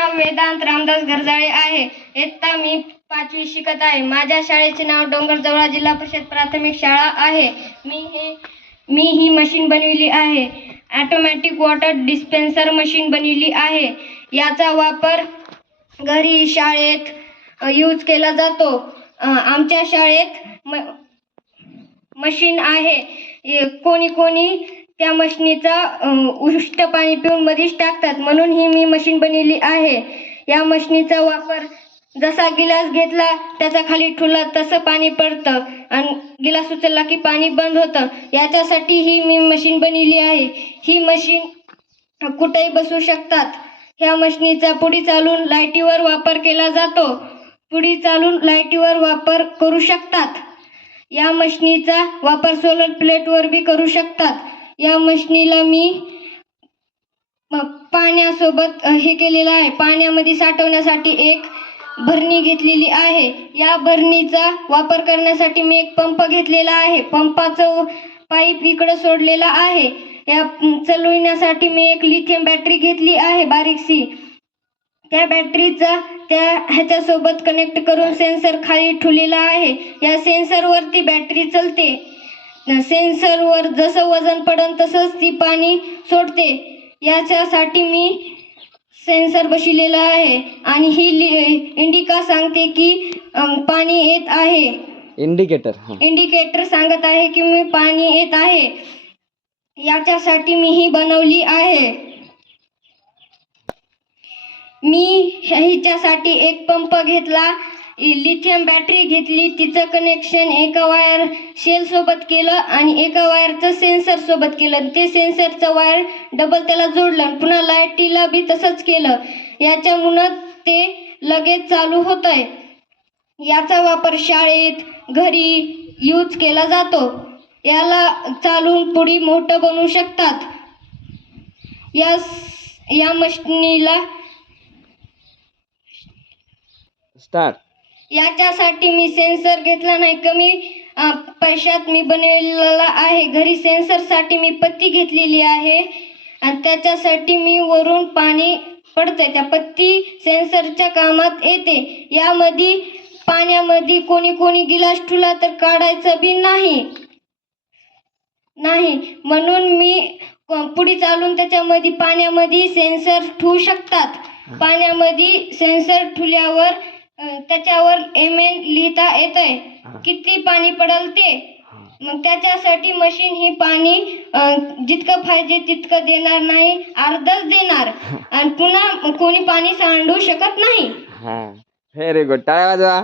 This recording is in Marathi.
नाव वेदांत रामदास घरजाळे आहे. इयत्ता मी पाचवी शिकत आहे. माझ्या शाळेचे नाव डोंगरजवळा जिल्हा परिषद प्राथमिक शाळा आहे. मी हे मी ही मशीन बनविली आहे. ॲटोमॅटिक वॉटर डिस्पेन्सर मशीन बनविली आहे. याचा वापर घरी शाळेत यूज केला जातो. आमच्या शाळेत म मशीन आहे. कोणी कोणी त्या मशीनीचा उष्ट पाणी पिऊन मधीच टाकतात. म्हणून ही मी मशीन बनवली आहे. या मशीनीचा वापर जसा गिलास घेतला त्याचा खाली ठुला तसं पाणी पडतं. आणि गिलास उचलला की पाणी बंद होतं. याच्यासाठी ही मी मशीन बनवली आहे. ही मशीन कुठेही बसू शकतात. ह्या मशीनीचा पुढी चालून लाईटीवर वापर केला जातो. पुढी चालून लाईटीवर वापर करू शकतात. या मशीनीचा वापर सोलर प्लेटवर बी करू शकतात. या मशनीला मी पाण्यासोबत हे केलेलं आहे. पाण्यामध्ये साठवण्यासाठी एक भरणी घेतलेली आहे. या भरणीचा वापर करण्यासाठी मी एक पंप घेतलेला आहे. पंपाचं पाईप इकडं सोडलेला आहे. या चालविण्यासाठी मी एक लिथियम बॅटरी घेतली आहे बारीकशी. त्या बॅटरीचा त्या ह्याच्यासोबत कनेक्ट करून सेन्सर खाली ठेवलेला आहे. या सेन्सरवरती बॅटरी चलते. सेन्सरवर जसं वजन पडन तसंच ती पाणी सोडते. याच्यासाठी मी सेन्सर बसविलेला आहे. आणि ही इंडिका सांगते की पाणी येत आहे. इंडिकेटर इंडिकेटर सांगत आहे की मी पाणी येत आहे. याच्यासाठी मी ही बनवली आहे. मी हिच्यासाठी एक पंप घेतला. लिथियम बॅटरी घेतली तिचं कनेक्शन एका वायर शेल सोबत केलं आणि एका वायरचं सेन्सर सोबत केलं. ते सेन्सरचं वायर डबल त्याला जोडलं आणि पुन्हा लाईटीला बी तसंच केलं. याच्यामुळं ते लगेच चालू होत आहे याचा वापर शाळेत घरी यूज केला जातो. याला चालून पुढी मोठं बनवू शकतात. या या मशनीला स्टार्ट याच्यासाठी मी सेन्सर घेतला नाही. कमी पैशात मी बनवलेला आहे. घरी सेन्सरसाठी मी पत्ती घेतलेली आहे. आणि त्याच्यासाठी मी वरून पाणी पडतंय. त्या पत्ती सेन्सरच्या कामात येते. यामध्ये पाण्यामध्ये कोणी कोणी गिलास ठुला तर काढायचं बी नाही. नाही. म्हणून मी पुढे चालून त्याच्यामध्ये पाण्यामध्ये सेन्सर ठेवू शकतात. पाण्यामध्ये सेन्सर ठेवल्यावर अ, त्याच्यावर एम एन लिहिता येतंय. किती पाणी पडल ते? मग त्याच्यासाठी मशीन ही पाणी जितकं पाहिजे तितकं देणार नाही अर्धच देणार. आणि पुन्हा कोणी पाणी सांडू शकत नाही. हां. व्हेरी गुड टाळ्या वाजवा.